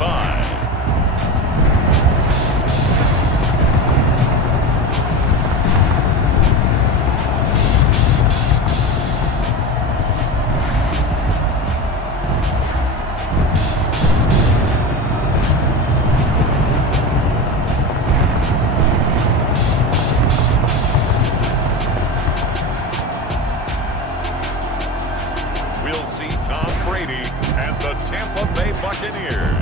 45. We'll see Tom Brady and the Tampa Bay Buccaneers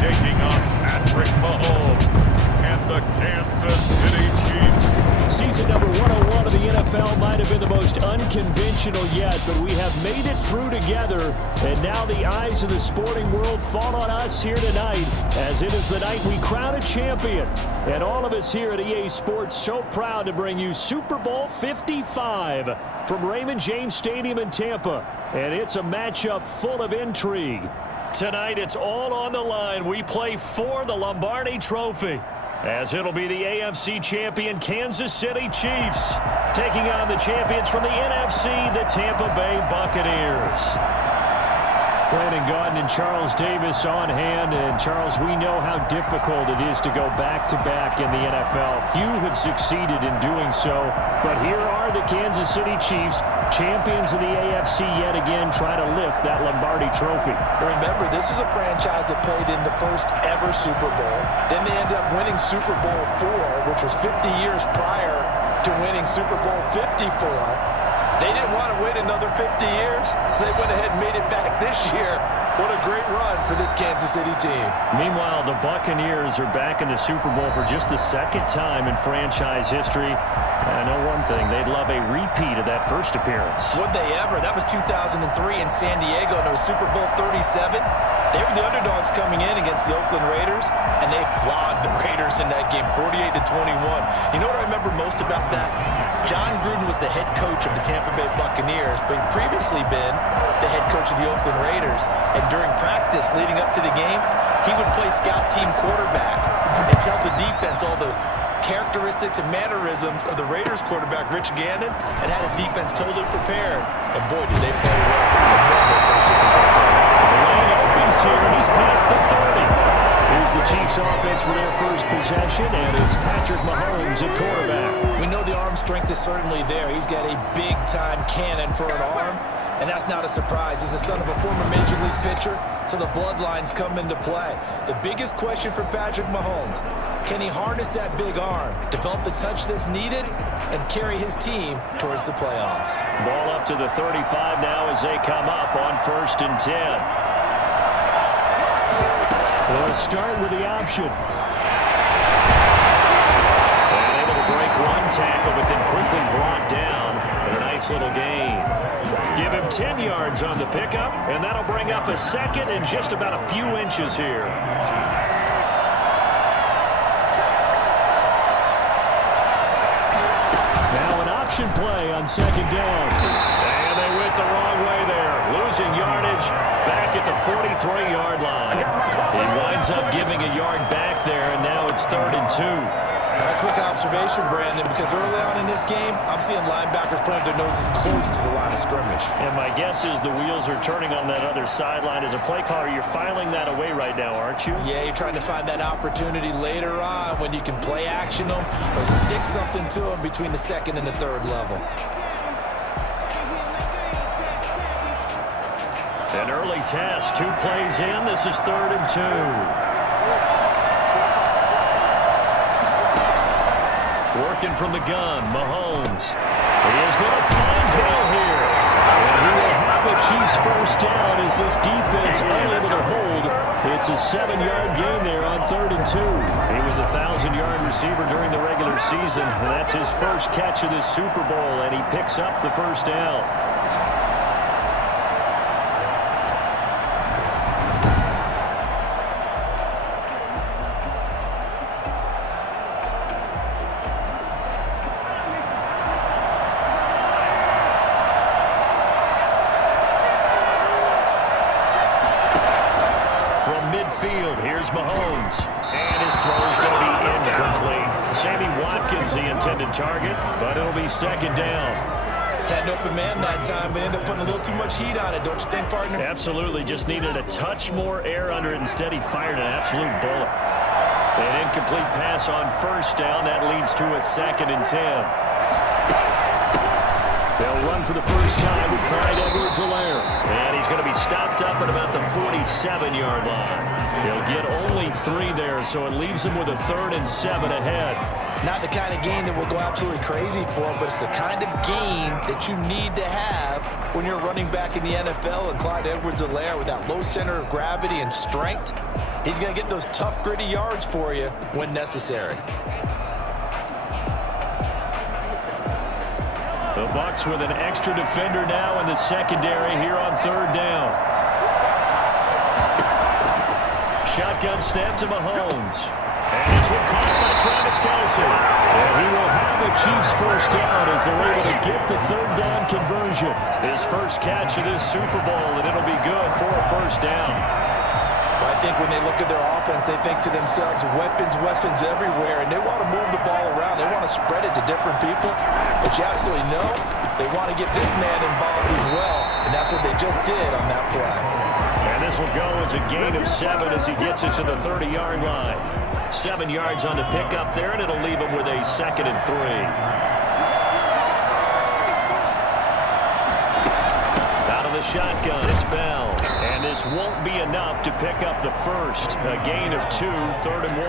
taking on Patrick Mahomes and the Kansas City Chiefs. Season number 101 of the NFL might have been the most unconventional yet, but we have made it through together, and now the eyes of the sporting world fall on us here tonight, as it is the night we crown a champion. And all of us here at EA Sports so proud to bring you Super Bowl 55 from Raymond James Stadium in Tampa. And it's a matchup full of intrigue. Tonight, it's all on the line. We play for the Lombardi Trophy, as it'll be the AFC champion Kansas City Chiefs taking on the champions from the NFC, the Tampa Bay Buccaneers. Brandon Gaudin and Charles Davis on hand. And Charles, we know how difficult it is to go back-to-back in the NFL. Few have succeeded in doing so, but here are the Kansas City Chiefs, champions of the AFC yet again, try to lift that Lombardi Trophy. Remember, this is a franchise that played in the first ever Super Bowl. Then they ended up winning Super Bowl IV, which was 50 years prior to winning Super Bowl 54. They didn't want to wait another 50 years, so they went ahead and made it back this year. What a great run for this Kansas City team. Meanwhile, the Buccaneers are back in the Super Bowl for just the second time in franchise history. And I know one thing, they'd love a repeat of that first appearance. Would they ever? That was 2003 in San Diego, and it was Super Bowl 37. They were the underdogs coming in against the Oakland Raiders, and they flogged the Raiders in that game, 48-21. You know what I remember most about that? John Gruden was the head coach of the Tampa Bay Buccaneers, but he'd previously been the head coach of the Oakland Raiders. And during practice leading up to the game, he would play scout team quarterback and tell the defense all the characteristics and mannerisms of the Raiders quarterback, Rich Gannon, and had his defense totally prepared. And boy, did they play well. The lane opens here. He's past the 30. Here's the Chiefs offense for their first possession, and it's Patrick Mahomes at quarterback. We know the arm strength is certainly there. He's got a big-time cannon for an arm, and that's not a surprise. He's the son of a former Major League pitcher, so the bloodlines come into play. The biggest question for Patrick Mahomes, can he harness that big arm, develop the touch that's needed, and carry his team towards the playoffs? Ball up to the 35 now as they come up on 1st and 10. They'll start with the option. And able to break one tackle, but then quickly brought down in a nice little gain. Give him 10 yards on the pickup, and that'll bring up a second and just about a few inches here. Now an option play on 2nd down. And they went the wrong way there. Losing yardage back at the 43-yard line. He winds up giving a yard back there, and now it's 3rd and 2. A quick observation, Brandon, because early on in this game, I'm seeing linebackers putting their noses close to the line of scrimmage. And my guess is the wheels are turning on that other sideline. As a play caller, you're filing that away right now, aren't you? Yeah, you're trying to find that opportunity later on when you can play action them or stick something to them between the 2nd and the 3rd level. An early test, 2 plays in. This is 3rd and 2. Working from the gun, Mahomes. He is going to find Hill here. And he will have a Chiefs first down as this defense unable to hold. It's a 7-yard gain there on 3rd and 2. He was a 1,000-yard receiver during the regular season, and that's his first catch of this Super Bowl, and he picks up the first down. Here's Mahomes, and his throw's going to be incomplete. Sammy Watkins, the intended target, but it'll be 2nd down. Had an open man that time, but ended up putting a little too much heat on it, don't you think, partner? Absolutely. Just needed a touch more air under it. Instead, he fired an absolute bullet. An incomplete pass on first down. That leads to a 2nd and 10. They'll run for the first time with Clyde Edwards-Helaire. And he's going to be stopped up at about the 47-yard line. He'll get only 3 there, so it leaves him with a 3rd and 7 ahead. Not the kind of game that we'll go absolutely crazy for, but it's the kind of game that you need to have when you're running back in the NFL. And Clyde Edwards-Helaire, with that low center of gravity and strength, he's going to get those tough, gritty yards for you when necessary. The Bucs with an extra defender now in the secondary here on 3rd down. Shotgun snap to Mahomes. And this one caught by Travis Kelce. And he will have the Chiefs first down as they're able to get the 3rd down conversion. His first catch of this Super Bowl, and it'll be good for a first down. I think when they look at their offense, they think to themselves, weapons, weapons everywhere, and they want to move the ball around. They want to spread it to different people. But you absolutely know they want to get this man involved as well, and that's what they just did on that play. And this will go as a gain of 7 as he gets it to the 30-yard line. 7 yards on the pickup there, and it'll leave him with a 2nd and 3. Out of the shotgun, it's Bell. And this won't be enough to pick up the first. A gain of 2, 3rd and 1.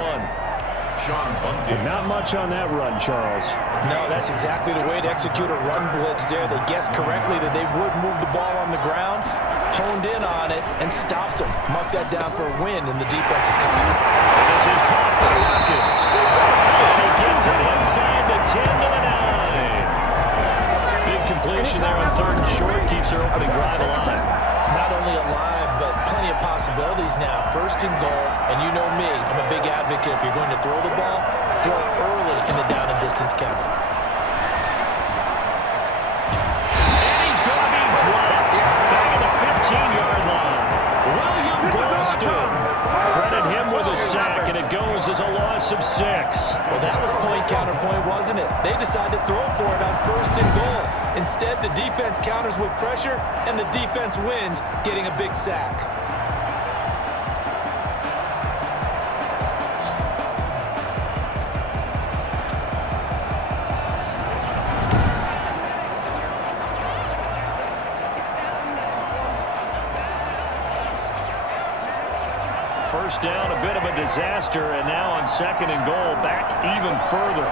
Not much on that run, Charles. No, that's exactly the way to execute a run blitz there. They guessed correctly that they would move the ball on the ground, honed in on it, and stopped them. Mark that down for a win, and the defense is coming. This is caught by Watkins. And he gets it inside the 10 to the 9. Big completion there on 3rd and short. Keeps their opening drive alive. Not only alive, but plenty of possibilities now. 1st and goal, and you know me, I'm a big advocate. If you're going to throw the ball, throw it early in the down and distance count. And he's going to be dropped back at the 15-yard line. William Golston. Credit him with a sack, and it goes as a loss of 6. Well, that was point counterpoint, wasn't it? They decided to throw for it on 1st and goal. Instead, the defense counters with pressure, and the defense wins, getting a big sack. First down, a bit of a disaster, and now on 2nd and goal, back even further.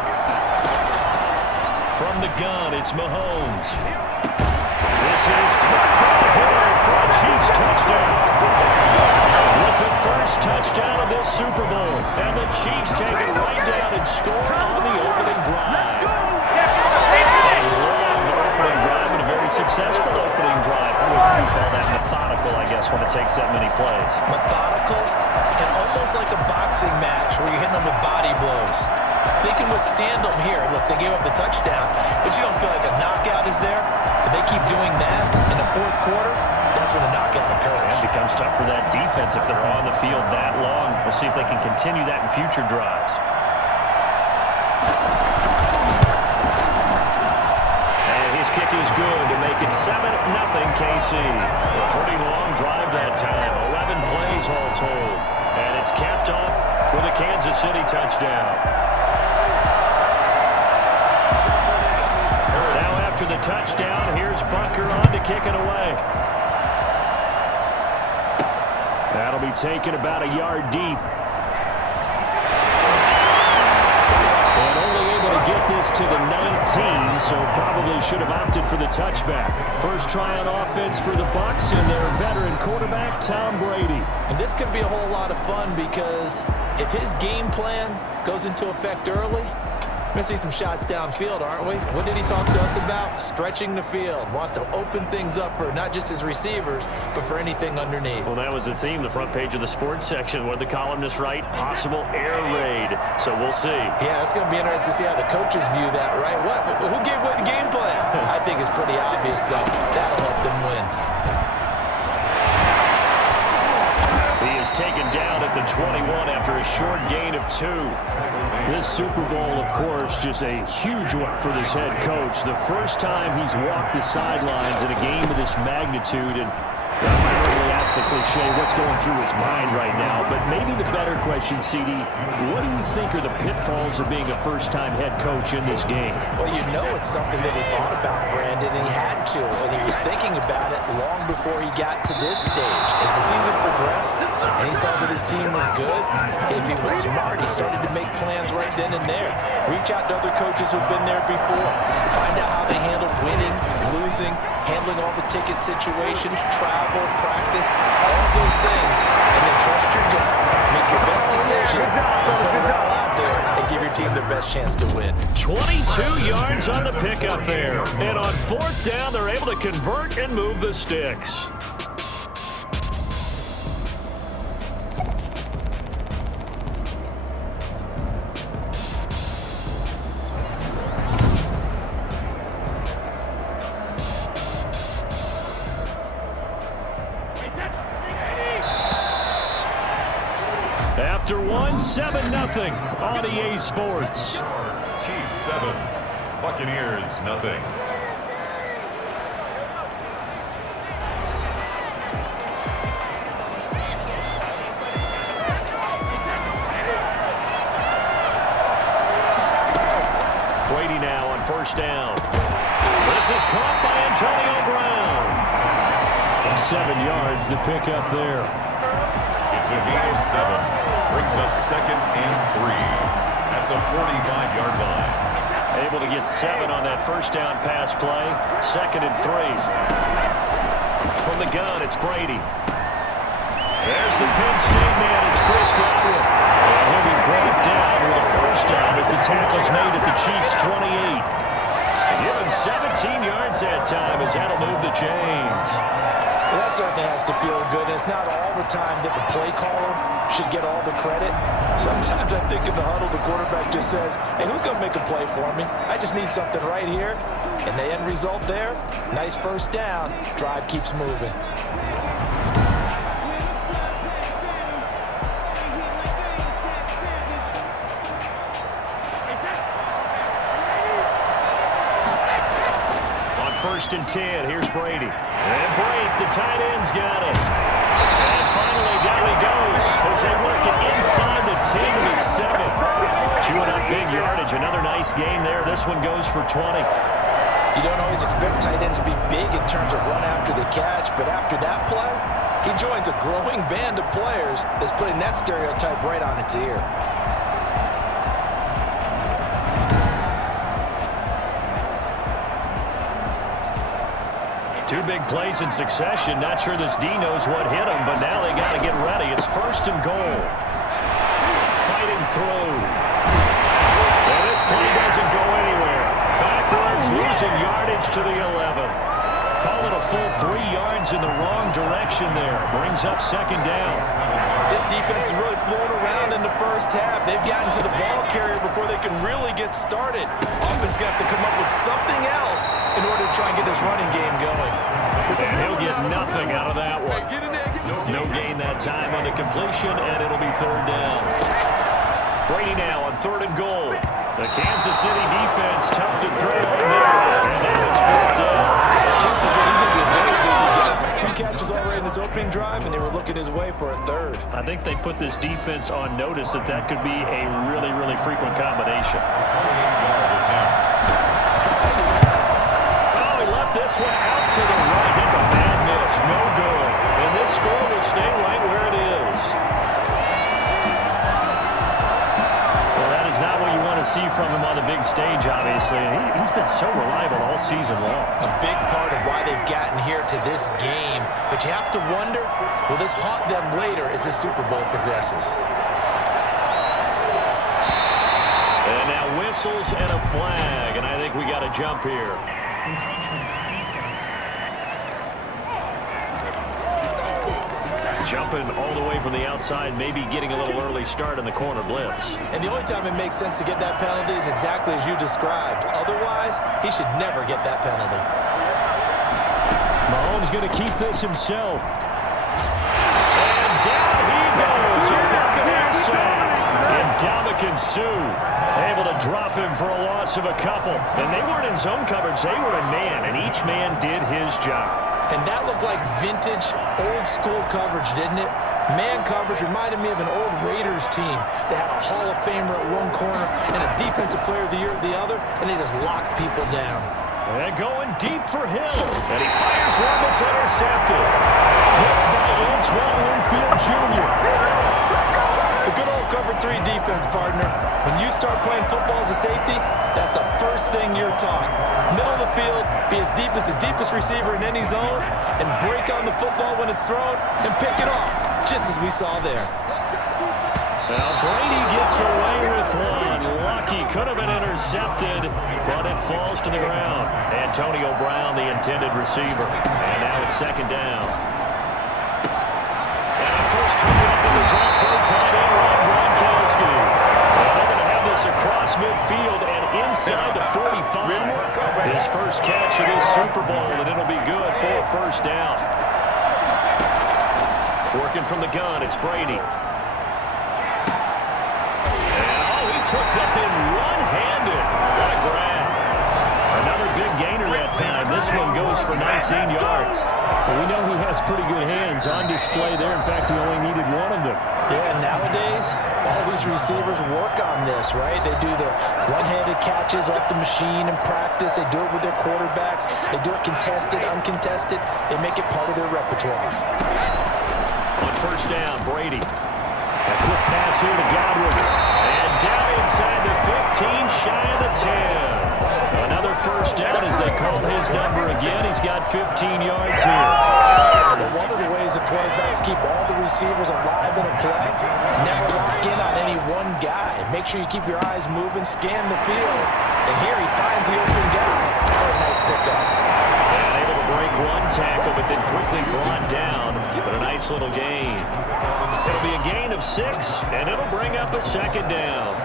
From the gun, it's Mahomes. This is caught for a Chiefs touchdown. With the first touchdown of this Super Bowl, and the Chiefs take it right down and score on the opening drive. A long opening drive and a very successful opening drive. We call that methodical, I guess, when it takes that many plays. Methodical and almost like a boxing match where you're hitting them with body blows. They can withstand them here. Look, they gave up the touchdown, but you don't feel like a knockout is there. But they keep doing that in the 4th quarter. That's when the knockout occurs. It becomes tough for that defense if they're on the field that long. We'll see if they can continue that in future drives. And his kick is good to make it 7-0 KC. A pretty long drive that time. 11 plays all told. And it's capped off with a Kansas City touchdown. Now after the touchdown, here's Bunker on to kick it away. That'll be taken about a yard deep. And only able to get this to the 19, so probably should have opted for the touchback. First try on offense for the Bucs and their veteran quarterback, Tom Brady. And this could be a whole lot of fun because if his game plan goes into effect early, we're going to see some shots downfield, aren't we? What did he talk to us about? Stretching the field. Wants to open things up for not just his receivers, but for anything underneath. Well, that was the theme, the front page of the sports section. What did the columnists write? Possible air raid. So we'll see. Yeah, it's going to be interesting to see how the coaches view that, right? Who gave what game plan? I think it's pretty obvious, though. That'll help them win. He is taken down at the 21 after a short gain of 2. This Super Bowl, of course, just a huge one for this head coach. The first time he's walked the sidelines in a game of this magnitude, and I normally ask the cliche, what's going through his mind right now? But maybe the better question, CD, what do you think are the pitfalls of being a first-time head coach in this game? Well, you know it's something that he thought about, Brandon, and he had to, and he was thinking about it long before he got to this stage. As the season progressed and he saw that his team was good, if he was smart, he started to make plans right then and there. Reach out to other coaches who've been there before. Find out how they handle winning, losing, handling all the ticket situations, travel, practice, all of those things, and then trust your gut, make your best decision, put it all out there, and give your team their best chance to win. 22 yards on the pickup there, and on 4th down, they're able to convert and move the sticks. After one, 7-0 on EA Sports. Chiefs 7, Buccaneers 0. Brady now on 1st down. This is caught by Antonio Brown. 7 yards, the pickup there. It's a gain of 7. Brings up 2nd and 3 at the 45-yard line. Able to get 7 on that 1st down pass play. 2nd and 3. From the gun, it's Brady. There's the Penn State man. It's Chris Godwin. And he'll be brought down with a 1st down as the tackle's made at the Chiefs' 28. Give him 17 yards that time as that'll move the chains. Well, that certainly has to feel good. And it's not all the time that the play caller should get all the credit. Sometimes I think in the huddle, the quarterback just says, hey, who's going to make a play for me? I just need something right here. And the end result there, nice 1st down. Drive keeps moving. On 1st and 10, here's Brady. And Brady, the tight end's got it. And finally, down he goes as they work it inside the 10 to the 7. Chewing up big yardage. Another nice gain there. This one goes for 20. You don't always expect tight ends to be big in terms of run after the catch, but after that play, he joins a growing band of players that's putting that stereotype right on its ear. Two big plays in succession. Not sure this D knows what hit him, but now they got to get ready. It's 1st and goal. Fighting through. And this play doesn't go anywhere. Backwards, losing yardage to the 11. Call it a full 3 yards in the wrong direction there. Brings up 2nd down. This defense is really flown around in the 1st half. They've gotten to the ball carrier before they can really get started. Offense going to have to come up with something else in order to try and get this running game going. And he'll get nothing out of that one. No gain that time on the completion, and it'll be 3rd down. Brady now on 3rd and goal. The Kansas City defense tough to throw on there. And now it's 4th down. He's going to be a very busy game. 2 catches already in this opening drive, and they were looking his way for a 3rd. I think they put this defense on notice that that could be a really, really frequent combination. Oh, he left this one out to the right. That's a bad miss. No good. And this score will stay right where it is. Well, that is not what you want to see from him on the big stage, obviously. He's been so reliable all season long. A big part of why they've gotten here to this game. But you have to wonder, will this haunt them later as the Super Bowl progresses? And now whistles and a flag, and I think we got a jump here. Jumping all the way from the outside, maybe getting a little early start in the corner blitz. And the only time it makes sense to get that penalty is exactly as you described. Otherwise, he should never get that penalty. Mahomes going to keep this himself. And down he goes. A Buccaneers sack. And Dominican Sue able to drop him for a loss of a couple. And they weren't in zone coverage. They were in man, and each man did his job. And that looked like vintage, old-school coverage, didn't it? Man coverage reminded me of an old Raiders team that had a Hall of Famer at one corner and a Defensive Player of the Year at the other, and they just locked people down. And going deep for Hill. And he fires one that's intercepted. Hit by Antoine Winfield Jr. The good old cover 3 defense, partner. When you start playing football as a safety, that's the first thing you're taught. Middle of the field, be as deep as the deepest receiver in any zone, and break on the football when it's thrown, and pick it off, just as we saw there. Now Brady gets away with one. Lucky, could have been intercepted, but it falls to the ground. Antonio Brown, the intended receiver. And now it's second down. And a first target up in his off-play tight end, Rob Gronkowski. They're going to have this across midfield and inside the 45. His first catch of this Super Bowl, and it'll be good for a first down. Working from the gun, it's Brady. Took that in one-handed. What a grab. Another big gainer that time. This one goes for 19 yards. Well, we know he has pretty good hands on display there. In fact, he only needed one of them. Yeah, nowadays, all these receivers work on this, right? They do the one-handed catches off the machine in practice. They do it with their quarterbacks. They do it contested, uncontested. They make it part of their repertoire. On first down, Brady. A quick pass here to Godwin. And down inside the 15, shy of the 10. Another first down as they call his number again. He's got 15 yards here. Well, one of the ways the quarterbacks keep all the receivers alive in a play, never lock in on any one guy. Make sure you keep your eyes moving, scan the field. And here he finds the open guy. Oh, a nice pickup. And able to break one tackle, but then quickly brought down. But a nice little gain. It'll be a gain of 6, and it'll bring up a second down.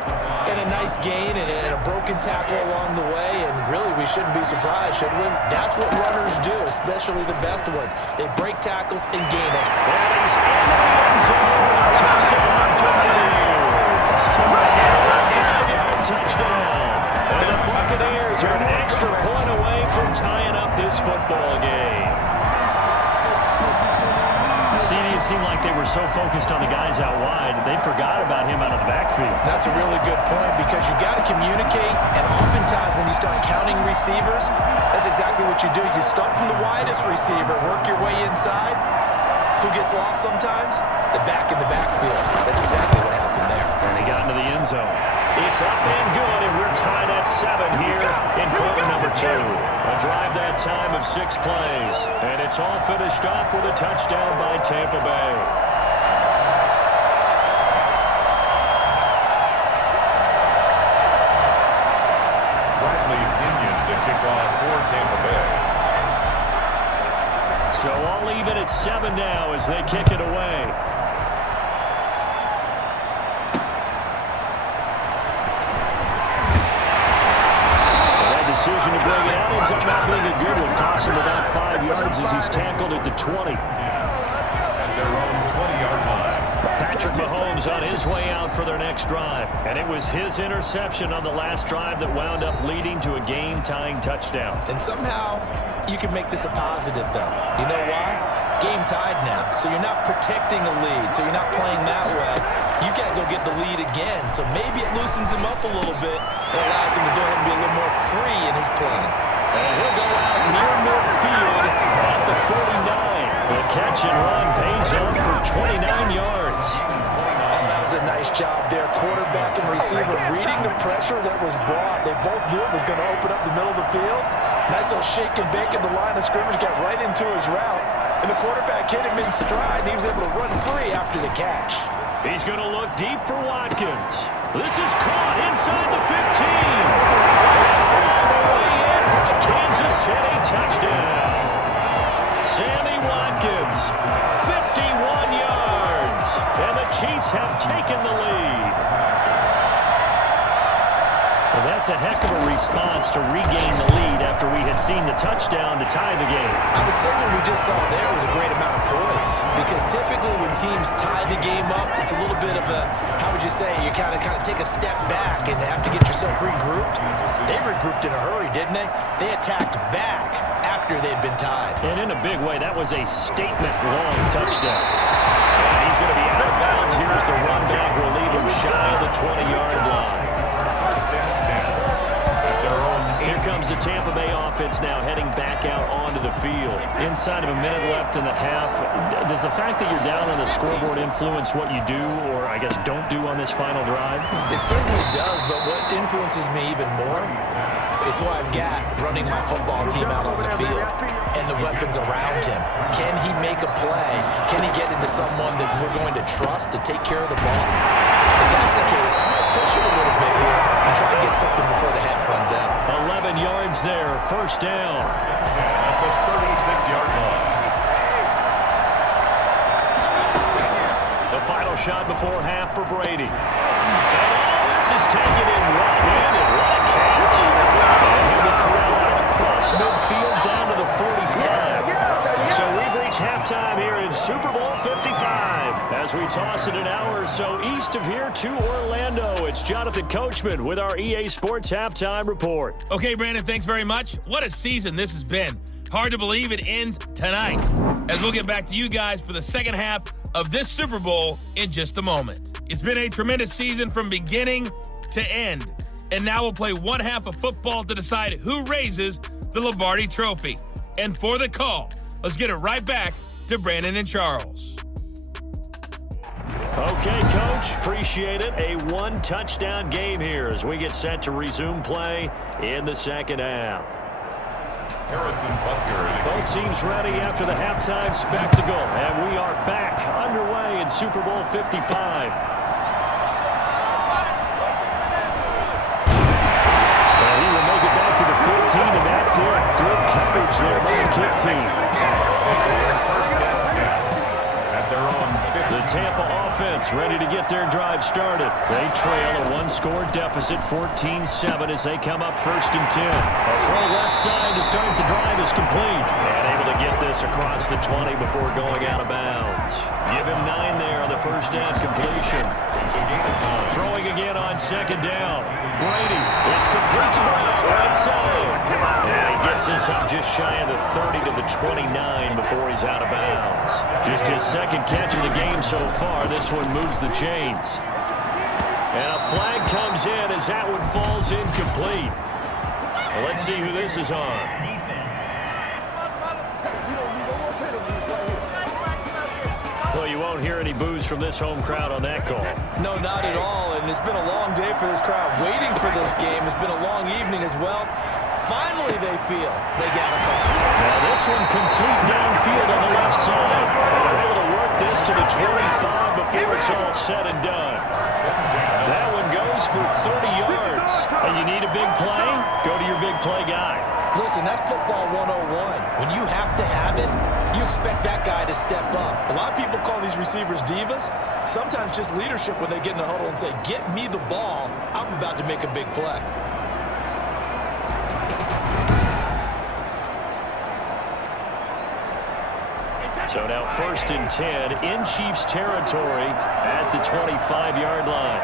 And a nice gain and a broken tackle along the way, and really we shouldn't be surprised, should we? That's what runners do, especially the best ones. They break tackles and gain it. That is in the end zone. Touchdown, Buccaneers. 5-yard touchdown. And the Buccaneers are an extra point away from tying up this football game. It seemed like they were so focused on the guys out wide, they forgot about him out of the backfield. That's a really good point because you got to communicate, and oftentimes when you start counting receivers, that's exactly what you do. You start from the widest receiver, work your way inside. Who gets lost sometimes? The back in the backfield. That's exactly what happened there. And he got into the end zone. It's up and good, and we're tied at 7 here in quarter number 2. A drive that time of 6 plays, and it's all finished off with a touchdown by Tampa Bay. Bradley Pinion to kick off for Tampa Bay. So all even at 7 now as they kick it away. Decision to bring it out. Ends up not being a good one. Costs him about 5 yards as he's tackled at the 20. At their own 20-yard line. Patrick Mahomes on his way out for their next drive. And it was his interception on the last drive that wound up leading to a game-tying touchdown. And somehow you can make this a positive, though. You know why? Game tied now. So you're not protecting a lead. So you're not playing that way. You got to go get the lead again. So maybe it loosens him up a little bit and allows him to go ahead and be a little more free in his play. And he'll go out near midfield at the 49. The catch and run pays off for 29 yards. That was a nice job there. Quarterback and receiver reading the pressure that was brought. They both knew it was going to open up the middle of the field. Nice little shake and bake at the line of scrimmage. Got right into his route. And the quarterback hit him in stride. And he was able to run free after the catch. He's going to look deep for Watkins. This is caught inside the 15. All the way in for the Kansas City touchdown. Sammy Watkins, 51 yards. And the Chiefs have taken the lead. Well, that's a heck of a response to regain the lead after we had seen the touchdown to tie the game. I would say what we just saw there was a great amount of poise. Because typically when teams tie tie the game up. It's a little bit of a, how would you say, you kind of take a step back and have to get yourself regrouped. They regrouped in a hurry, didn't they? They attacked back after they'd been tied. And in a big way, that was a statement-long touchdown. And he's going to be out of bounds. Here's the run back. We'll leave him shy of the 20-yard line. Here comes the Tampa Bay offense now heading back out onto the field. Inside of a minute left in the half, does the fact that you're down on the scoreboard influence what you do or, I guess, don't do on this final drive? It certainly does, but what influences me even more is who I've got running my football team out on the field and the weapons around him. Can he make a play? Can he get into someone that we're going to trust to take care of the ball? If that's the case, I might push it a little bit here and try to get something before the half runs out. 11 yards there, first down. At the 36-yard line. The final shot before half for Brady. And this is taken in right-handed. What a catch. And he'll be corralled out across midfield down to the 45. So we've reached halftime here in Super Bowl 55. As we toss it an hour or so east of here to Orlando, it's Jonathan Coachman with our EA Sports Halftime Report. Okay, Brandon, thanks very much. What a season this has been. Hard to believe it ends tonight, as we'll get back to you guys for the second half of this Super Bowl in just a moment. It's been a tremendous season from beginning to end, and now we'll play one half of football to decide who raises the Lombardi Trophy. And for the call, let's get it right back to Brandon and Charles. Okay, Coach, appreciate it. A one-touchdown game here as we get set to resume play in the second half. Both teams ready after the halftime spectacle, and we are back underway in Super Bowl 55. And he will make it back to the 15, and that's it. Good coverage there by the kick team. The Tampa offense ready to get their drive started. They trail a one-score deficit, 14-7, as they come up first and 10. A throw left side to start the drive is complete. And able to get this across the 20 before going out of bounds. Give him 9 there on the first down completion. Throwing again on second down. Brady, it's complete to Brown, right side. And he gets this up just shy of the 30 to the 29 before he's out of bounds. Just his second catch of the game so far. This one moves the chains. And a flag comes in as that one falls incomplete. Well, let's see who this is on. Well, you won't hear any boos from this home crowd on that call. No, not at all, and it's been a long day for this crowd waiting for this game. It's been a long evening as well. Finally, they feel they got a call. Now, this one complete downfield on the left side. They're able to work this to the 25 before it's all said and done. That one goes for 30 yards. And you need a big play? Go to your big play guy. Listen, that's football 101. When you have to have it, you expect that guy to step up. A lot of people call these receivers divas. Sometimes just leadership when they get in the huddle and say, get me the ball. I'm about to make a big play. So now first and 10 in Chiefs territory at the 25-yard line.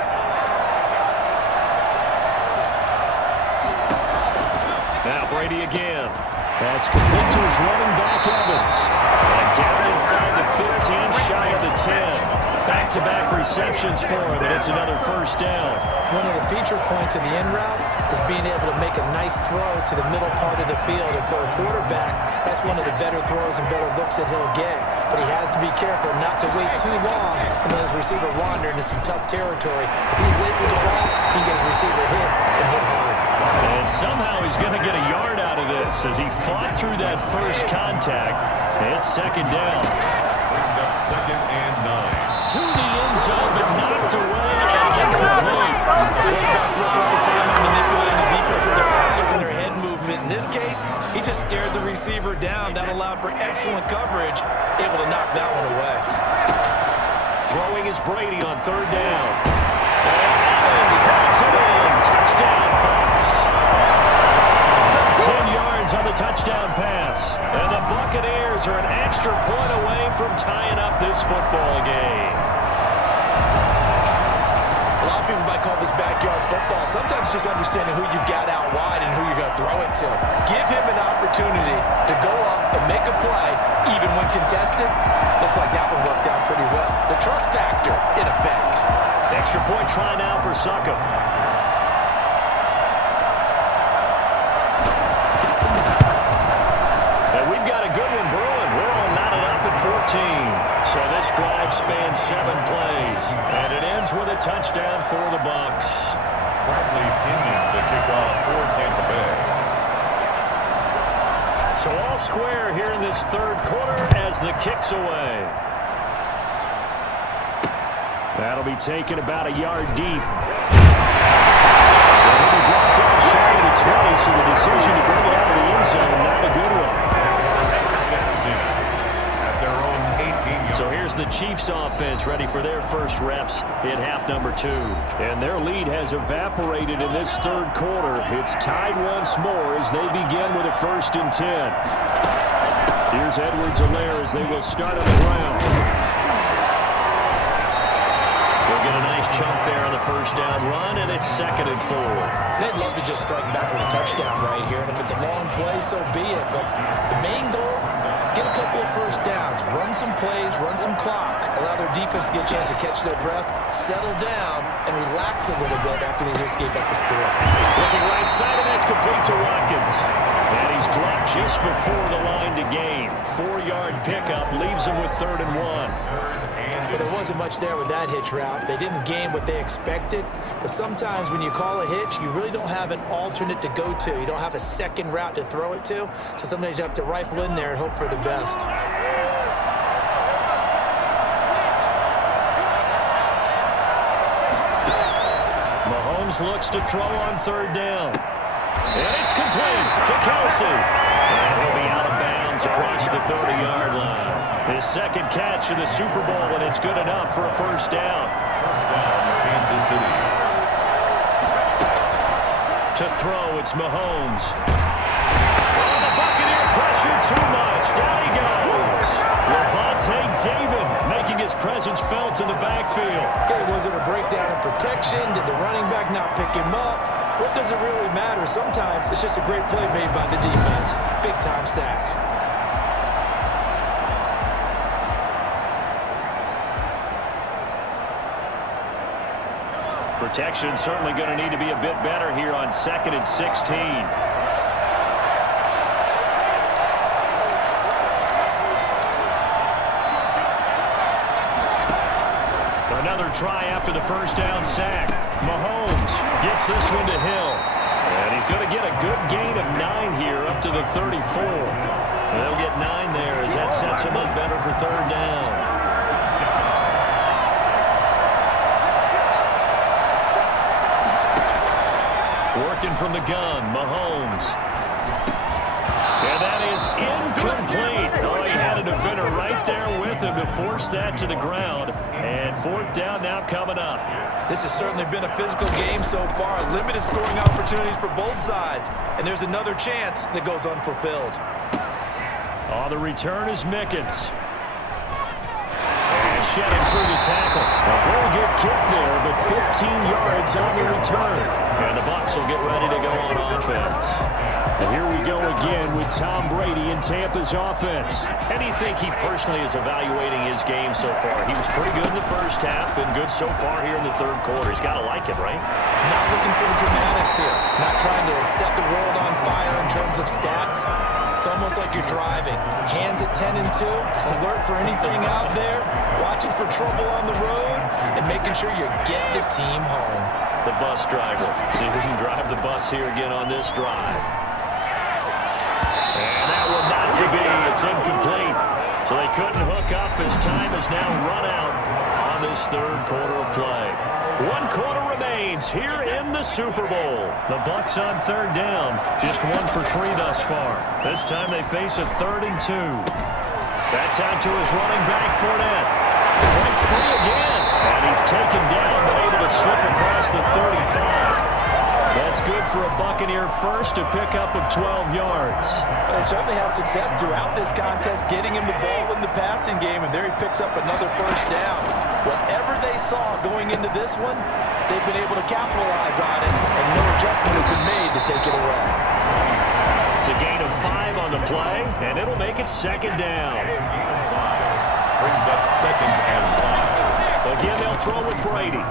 Now Brady again. That's complete to his running back, Evans. And down inside the 15, shy of the 10. Back-to-back receptions for him, and it's another first down. One of the feature points of the in route is being able to make a nice throw to the middle part of the field. And for a quarterback, that's one of the better throws and better looks that he'll get. But he has to be careful not to wait too long and let his receiver wander into some tough territory. If he's late with the ball, he can get his receiver hit and hit hard. And somehow he's going to get a yard out of this as he fought through that first contact. It's second down. Brings up second and 9. To the end zone, but knocked away and incomplete. Quarterbacks work all the time on manipulating the defense with their eyes and their head movement. In this case, he just stared the receiver down. That allowed for excellent coverage, able to knock that one away. Throwing is Brady on third down. And Evans calls it in. Touchdown, Bucs. 10 yards on the touchdown pass. And the Buccaneers are an extra point away from tying up this football game. people might call this backyard football. Sometimes just understanding who you've got out wide and who you're going to throw it to. Give him an opportunity to go up and make a play, even when contested. Looks like that one worked out pretty well. The trust factor in effect. Extra point try now for Succop. And we've got a good one brewing. We're all knotted up at 14. So this drive spans 7 plays. And it ends with a touchdown for the Bucs. Bradley Pinion to kick off for Tampa Bay. So all square here in this third quarter as the kick's away. That'll be taken about a yard deep. Well, he'll be brought down shy of the 20, so the decision to bring it out of the end zone, not a good one. At their own 18-yard. So here's the Chiefs offense ready for their first reps in half number 2. And their lead has evaporated in this third quarter. It's tied once more as they begin with a 1st and 10. Here's Edwards-Helaire as they will start on the ground. They'll get a nice chunk there on the first down run, and it's 2nd and 4. They'd love to just strike back with a touchdown right here, and if it's a long play, so be it. But the main goal, get a couple of first downs, run some plays, run some clock, allow their defense to get a chance to catch their breath, settle down, and relax a little bit after they just gave up the score. Looking right side, and that's complete to Watkins. And he's dropped just before the line to gain. 4-yard pickup leaves him with 3rd and 1. But there wasn't much there with that hitch route. They didn't gain what they expected. But sometimes when you call a hitch, you really don't have an alternate to go to. You don't have a second route to throw it to. So sometimes you have to rifle in there and hope for the best. Mahomes looks to throw on 3rd down. And it's complete to Kelsey. And he'll be out of bounds across the 30-yard line. His 2nd catch of the Super Bowl, and it's good enough for a 1st down. Kansas City. To throw, it's Mahomes. Oh, the Buccaneer pressure too much. Down he goes. Levante David making his presence felt in the backfield. Okay, was it a breakdown in protection? Did the running back not pick him up? What does it really matter? Sometimes it's just a great play made by the defense. Big-time sack. Protection certainly going to need to be a bit better here on 2nd and 16. Another try after the 1st down sack. Mahomes gets this one to Hill. And he's going to get a good gain of 9 here up to the 34. And they'll get 9 there as that sets him up better for 3rd down. Working from the gun, Mahomes. And that is incomplete. Oh, he had a defender right there with him to force that to the ground. And 4th down now coming up. This has certainly been a physical game so far. Limited scoring opportunities for both sides. And there's another chance that goes unfulfilled. On the return is Mickens. And shedding through the tackle. A very good kick there, but 15 yards on the return. And the Bucs will get ready to go on offense. And here we go again with Tom Brady in Tampa's offense. How do you think he personally is evaluating his game so far? He was pretty good in the first half, been good so far here in the third quarter. He's got to like it, right? Not looking for the dramatics here. Not trying to set the world on fire in terms of stats. It's almost like you're driving. Hands at 10 and 2, alert for anything out there, watching for trouble on the road, and making sure you get the team home. The bus driver. See if we can drive the bus here again on this drive. And that one not to be. It's incomplete. So they couldn't hook up as time has now run out on this third quarter of play. 1 quarter remains here in the Super Bowl. The Bucs on 3rd down. Just 1 for 3 thus far. This time they face a 3rd and 2. That's out to his running back, Fournette. Breaks free again. And he's taken down, but able to slip across the 35. That's good for a Buccaneer first, a pickup of 12 yards. They certainly had success throughout this contest, getting him the ball in the passing game, and there he picks up another 1st down. Whatever they saw going into this one, they've been able to capitalize on it, and no adjustment has been made to take it away. It's a gain of 5 on the play, and it'll make it second down. Brings up 2nd and 5. Again, they'll throw with Brady.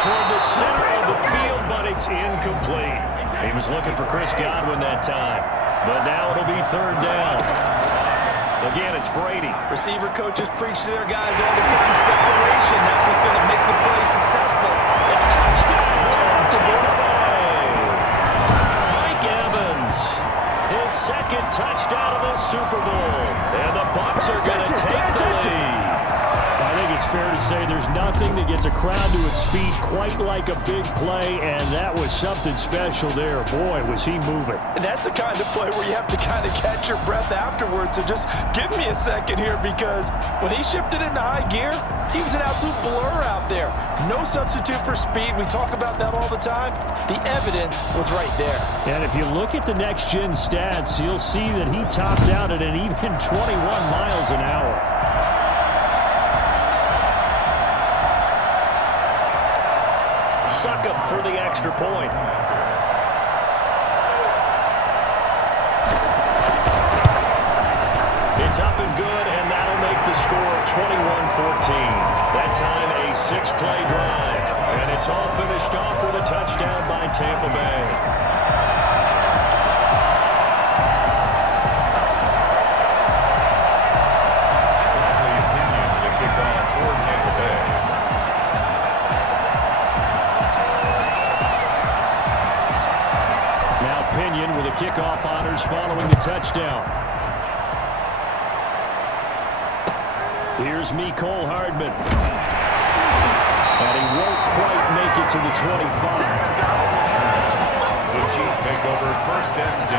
Toward the center of the field, but it's incomplete. He was looking for Chris Godwin that time, but now it'll be 3rd down. Again, it's Brady. Receiver coaches preach to their guys all the time. Separation, that's what's going to make the play successful. And touchdown to Mike Evans, his 2nd touchdown of the Super Bowl. And the Bucs are going to take the lead. I think it's fair to say there's nothing that gets a crowd to its feet quite like a big play, and that was something special there. Boy, was he moving. And that's the kind of play where you have to kind of catch your breath afterwards and just give me a second here, because when he shifted into high gear, he was an absolute blur out there. No substitute for speed. We talk about that all the time. The evidence was right there. And if you look at the next-gen stats, you'll see that he topped out at an even 21 miles an hour. Suck up for the extra point. It's up and good, and that'll make the score 21-14. That time a 6-play drive, and it's all finished off with a touchdown by Tampa Bay. With the kickoff honors following the touchdown. Here's Mecole Hardman. And he won't quite make it to the 25. The Chiefs take over 1st and 10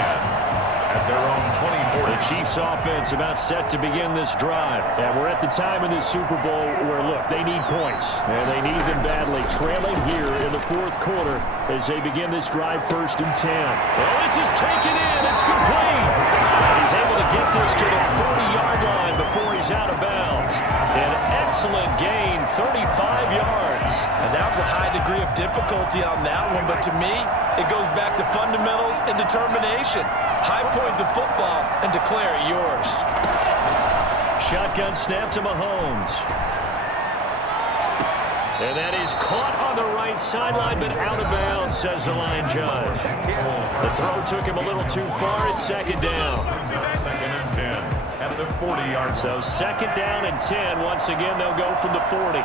at their own 24. The Chiefs offense about set to begin this drive. And we're at the time in this Super Bowl where, look, they need points. And they need them badly. Trailing here in the 4th quarter as they begin this drive 1st and 10. Well, this is taken in. It's complete. He's able to get this to the 40-yard line before he's out of bounds. An excellent gain, 35 yards. And that was a high degree of difficulty on that one, but to me, it goes back to fundamentals and determination. High point the football and declare it yours. Shotgun snap to Mahomes. And that is caught on the right sideline, but out of bounds, says the line judge. The throw took him a little too far. It's 2nd down. 2nd and 10 at the 40-yard line. So 2nd down and 10. Once again, they'll go from the 40.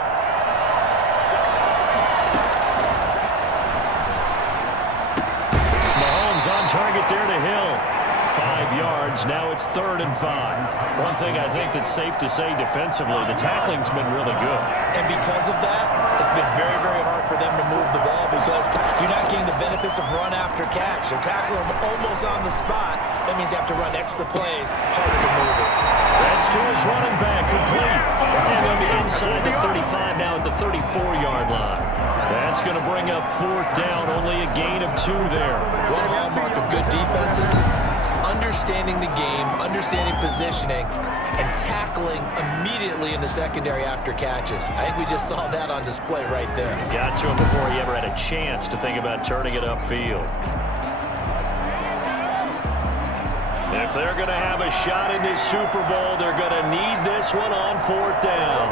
Mahomes on target there to Hill. 5 yards. Now it's 3rd and 5. One thing I think that's safe to say defensively, the tackling's been really good. And because of that, it's been very, very hard for them to move the ball because you're not getting the benefits of run after catch. They're tackling them almost on the spot. That means you have to run extra plays, harder to move it. That's to his running back, complete. And on the inside the 35, now at the 34-yard line. That's going to bring up 4th down, only a gain of 2 there. One hallmark of good defenses is understanding the game, understanding positioning, and tackling immediately in the secondary after catches. I think we just saw that on display right there. Got to him before he ever had a chance to think about turning it upfield. If they're going to have a shot in this Super Bowl, they're going to need this one on 4th down.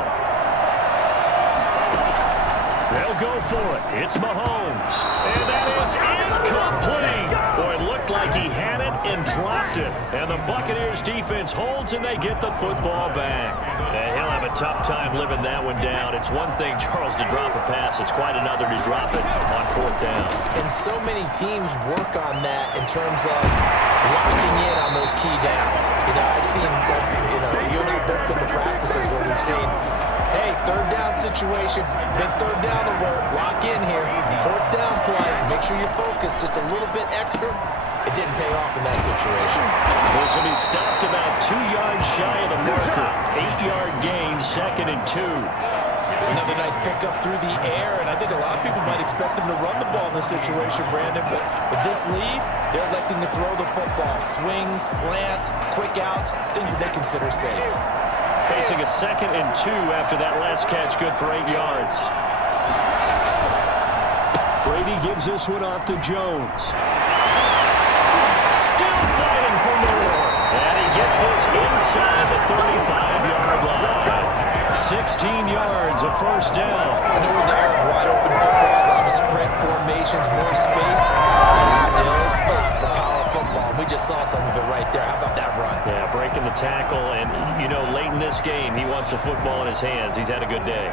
They'll go for it. It's Mahomes. And that is incomplete. Boy, it looked like he had it and dropped it. And the Buccaneers defense holds and they get the football back. And he'll have a tough time living that one down. It's one thing, Charles, to drop a pass. It's quite another to drop it on 4th down. And so many teams work on that in terms of locking in on those key downs. You know, I've seen, you and I both been to practices where we've seen, hey, 3rd down situation, big 3rd down alert, lock in here, 4th down play, make sure you're focused just a little bit extra. It didn't pay off in that situation. This will be stopped about 2 yards shy of the marker. 8-yard gain, 2nd and 2. Another nice pickup through the air, and I think a lot of people might expect them to run the ball in this situation, Brandon, but with this lead, they're electing to throw the football. Swings, slants, quick outs, things that they consider safe. facing a 2nd and 2 after that last catch, good for 8 yards. Brady gives this one off to Jones. Still fighting for more. And he gets this inside the 35-yard line. 16 yards, a first down. I know we're there, wide open football, a lot of spread formations, more space. Still a spot for power football. We just saw some of it right there. How about that run? Yeah, breaking the tackle, and, you know, late in this game, he wants the football in his hands. He's had a good day.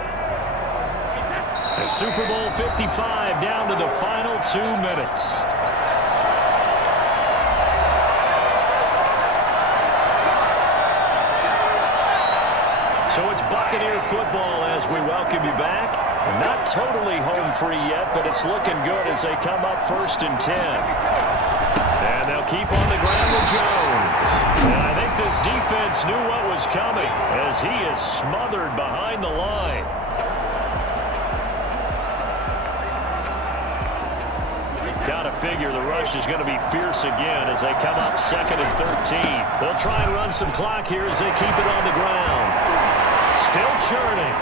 The Super Bowl 55 down to the final 2 minutes. So it's Buccaneer football as we welcome you back. Not totally home free yet, but it's looking good as they come up 1st and 10. And they'll keep on the ground with Jones. And I think this defense knew what was coming as he is smothered behind the line. Got to figure the rush is going to be fierce again as they come up 2nd and 13. They'll try and run some clock here as they keep it on the ground. Still churning.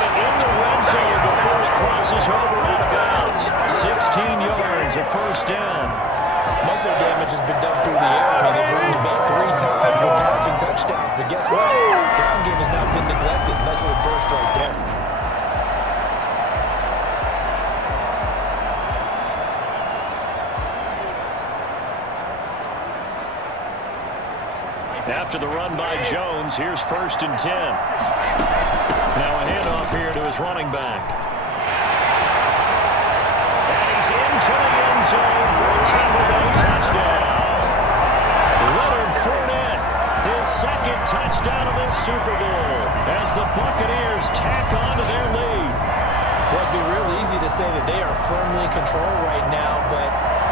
They'll have it in the red zone before it crosses over out of bounds. 16 yards, a first down. Muscle damage has been done through the air. I mean, they've run the ball 3 times with passing touchdowns. But guess what? The ground game has now been neglected. Nice little burst right there. After the run by Jones, here's 1st and 10. Now a handoff here to his running back. And he's into the end zone for a Tampa Bay touchdown. Leonard Fournette, his 2nd touchdown of this Super Bowl as the Buccaneers tack on to their lead. Well, it'd be real easy to say that they are firmly in control right now, but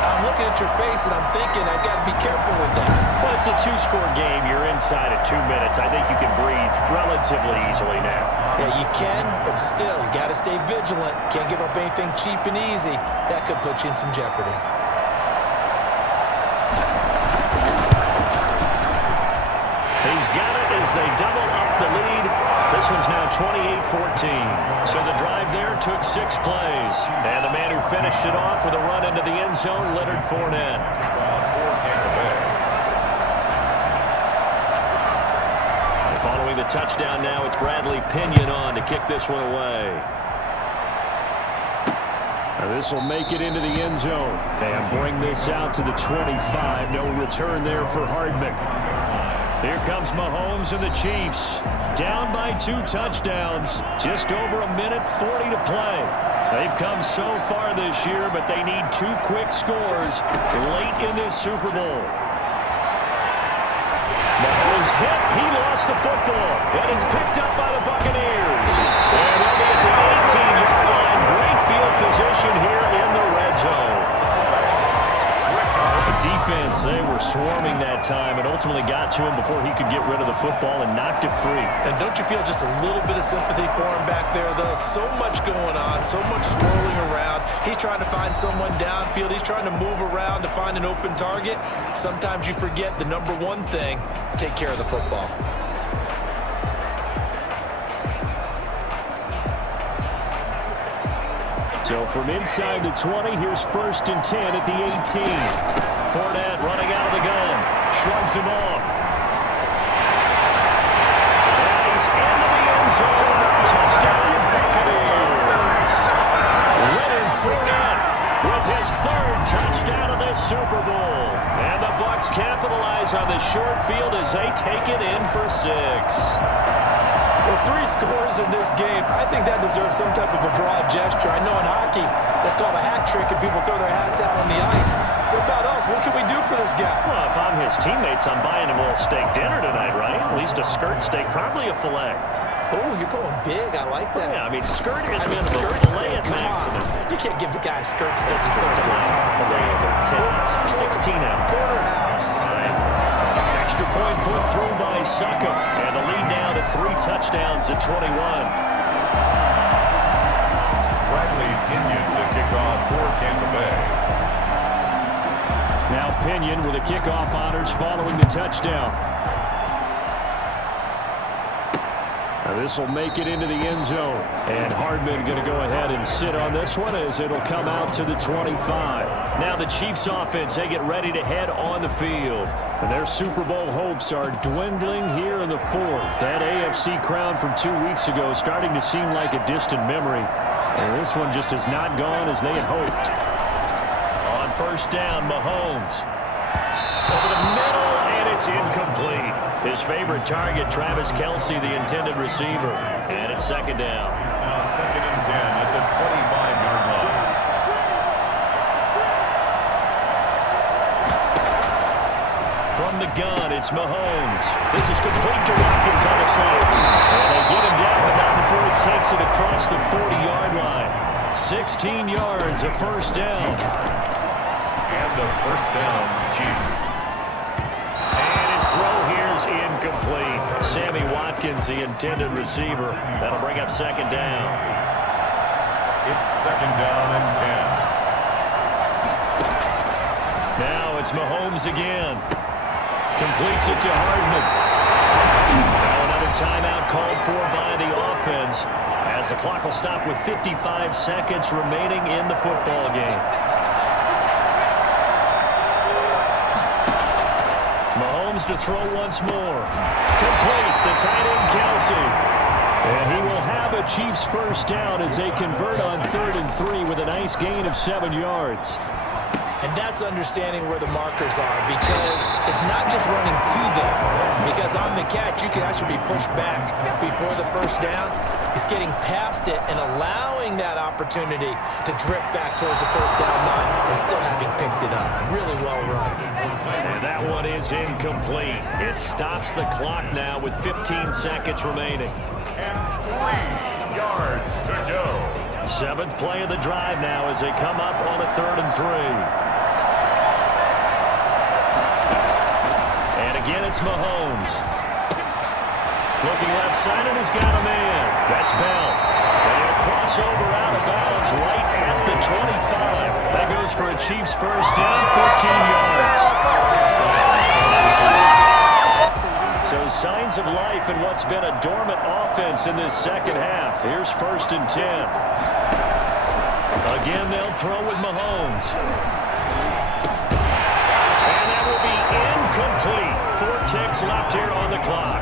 I'm looking at your face and I'm thinking I got to be careful with that. Well, it's a 2-score game. You're inside at 2 minutes. I think you can breathe relatively easily now. Yeah, you can, but still, you got to stay vigilant. Can't give up anything cheap and easy. That could put you in some jeopardy. He's got it as they double up the lead. This one's now 28-14. So the drive there took 6 plays. And the man who finished it off with a run into the end zone, Leonard Fournette. Following the touchdown now, it's Bradley Pinion on to kick this one away. Now this will make it into the end zone. And bring this out to the 25. No return there for Hardman. Here comes Mahomes and the Chiefs. Down by 2 touchdowns. Just over a minute 40 to play. They've come so far this year, but they need 2 quick scores late in this Super Bowl. Mahomes hit. He lost the football. And it's picked up by the Buccaneers. And they'll be at the 18-yard line. Great field position here in the red zone. The defense, they were swarming that time and ultimately got to him before he could get rid of the football and knocked it free. And don't you feel just a little bit of sympathy for him back there, though? So much going on, so much swirling around. He's trying to find someone downfield. He's trying to move around to find an open target. Sometimes you forget the number one thing, take care of the football. So from inside the 20, here's 1st and 10 at the 18. Fournette running out of the gun. Shrugs him off. And he's into the end zone. Touchdown, Buccaneers. Leonard Fournette with his 3rd touchdown of this Super Bowl. And the Bucs capitalize on the short field as they take it in for 6. Well, 3 scores in this game. I think that deserves some type of a broad gesture. I know in hockey, that's called a hat trick, and people throw their hats out on the ice. What about us? What can we do for this guy? Well, if I'm his teammates, I'm buying him a little steak dinner tonight, right? At least a skirt steak, probably a filet. Oh, you're going big. I like that. Yeah, I mean, skirt at minimum, skirt filet steak. at maximum. You can't give the guy a skirt steak. He's going to go Filet at 10, 16 ounce. Porterhouse. Extra point put through by Suckup. And the lead now to 3 touchdowns at 21. Bradley Pinion to kick off for Tampa Bay. Now Pinion with the kickoff honors following the touchdown. This will make it into the end zone. And Hardman going to go ahead and sit on this one as it'll come out to the 25. Now the Chiefs offense, they get ready to head on the field. And their Super Bowl hopes are dwindling here in the fourth. That AFC crown from 2 weeks ago is starting to seem like a distant memory. And this one just has not gone as they had hoped. On first down, Mahomes. Over the middle, and it's incomplete. His favorite target, Travis Kelce, the intended receiver. And it's second down. It's now 2nd and 10 at the 25-yard line. From the gun, it's Mahomes. This is complete to Watkins on the slant. And they get him down, but not before he takes it across the 40-yard line. 16 yards, a first down. And the first down, Chiefs. Throw here's incomplete. Sammy Watkins, the intended receiver. That'll bring up second down. It's 2nd down and 10. Now it's Mahomes again. Completes it to Hardman. Now another timeout called for by the offense as the clock will stop with 55 seconds remaining in the football game. Mahomes to throw once more. Complete. The tight end, Kelce. And he will have a Chiefs first down as they convert on 3rd and 3 with a nice gain of 7 yards. And that's understanding where the markers are, because it's not just running to them. Because on the catch, you can actually be pushed back before the first down. It's getting past it and allowing that opportunity to drip back towards the first down line and still having picked it up. Really well run. And that one is incomplete. It stops the clock now with 15 seconds remaining. And 3 yards to go. 7th play of the drive now as they come up on a 3rd and 3. And again, it's Mahomes. Looking left side, and he's got a man. That's Bell. And a crossover out of bounds right at the 25. That goes for a Chiefs first down, 14 yards. So signs of life in what's been a dormant offense in this second half. Here's 1st and 10. Again, they'll throw with Mahomes. And that will be incomplete. 4 ticks left here on the clock.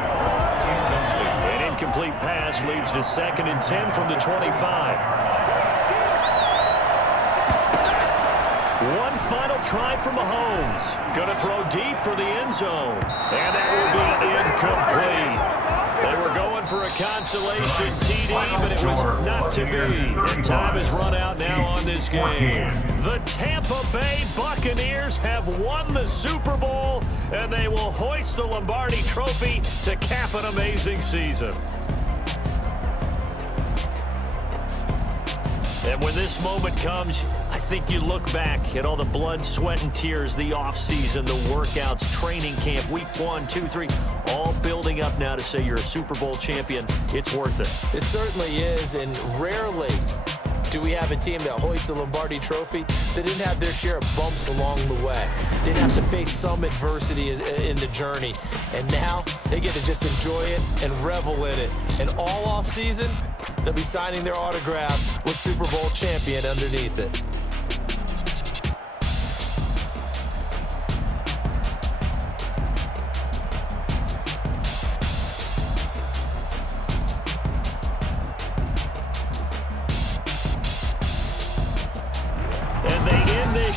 An incomplete pass leads to 2nd and 10 from the 25. One final try for Mahomes. Going to throw deep for the end zone. And that will be incomplete. They were going for a consolation TD, but it was not to be. And time has run out now on this game. The Tampa Bay Buccaneers have won the Super Bowl, and they will hoist the Lombardi Trophy to cap an amazing season. And when this moment comes, I think you look back at all the blood, sweat, and tears, the offseason, the workouts, training camp, week 1, 2, 3, all building up now to say you're a Super Bowl champion. It's worth it. It certainly is, and rarely do we have a team that hoists the Lombardi Trophy that didn't have their share of bumps along the way, didn't have to face some adversity in the journey, and now they get to just enjoy it and revel in it. And all offseason, they'll be signing their autographs with Super Bowl champion underneath it.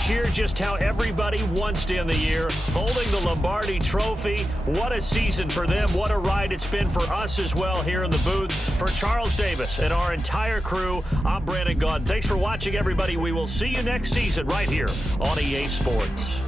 Year just how everybody wants to end the year, holding the Lombardi Trophy. What a season for them. What a ride it's been for us as well here in the booth. For Charles Davis and our entire crew, I'm Brandon Gaudin. Thanks for watching, everybody. We will see you next season right here on EA Sports.